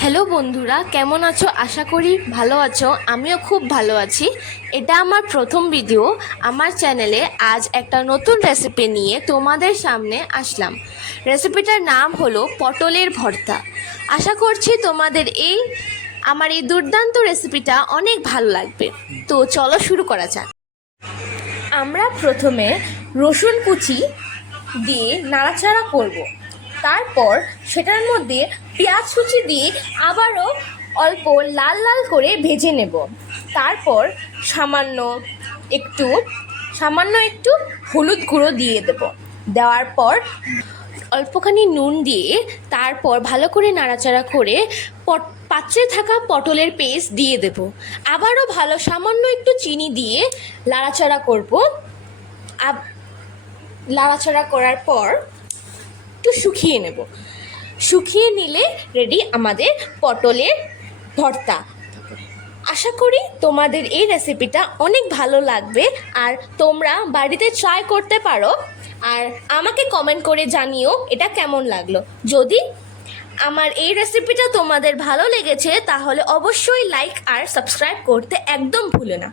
Hello বন্ধুরা, কেমন আছো? আশা করি ভালো আছো। আমিও খুব ভালো আছি। এটা আমার প্রথম ভিডিও আমার চ্যানেলে। আজ একটা নতুন রেসিপি নিয়ে তোমাদের সামনে আসলাম। রেসিপিটার নাম হলো পটলের ভর্তা। আশা করছি তোমাদের আমার এই দুর্দান্ত রেসিপিটা অনেক ভালো লাগবে। তো চলো শুরু করা যাক। আমরা প্রথমে রসুন কুচি দিয়ে নাড়াচাড়া করব। তারপর সেটার মধ্যে পেঁয়াজ কুচি দিয়ে আবারও অল্প লাল লাল করে ভেজে নেব। তারপর সামান্য একটু হলুদ গুঁড়ো দিয়ে দেব। দেওয়ার পর অল্পখানি নুন দিয়ে তারপর ভালো করে নাড়াচাড়া করে পাত্রে থাকা পটলের পেস্ট দিয়ে দেব। আবারও সামান্য একটু চিনি দিয়ে নাড়াচাড়া করব। নাড়াচাড়া করার পর একটু শুকিয়ে নিলে রেডি আমাদের পটলের ভর্তা। আশা করি তোমাদের এই রেসিপিটা অনেক ভালো লাগবে আর তোমরা বাড়িতে ট্রাই করতে পারো। আর আমাকে কমেন্ট করে জানিও এটা কেমন লাগলো। যদি আমার এই রেসিপিটা তোমাদের ভালো লেগেছে তাহলে অবশ্যই লাইক আর সাবস্ক্রাইব করতে একদম ভুলো না।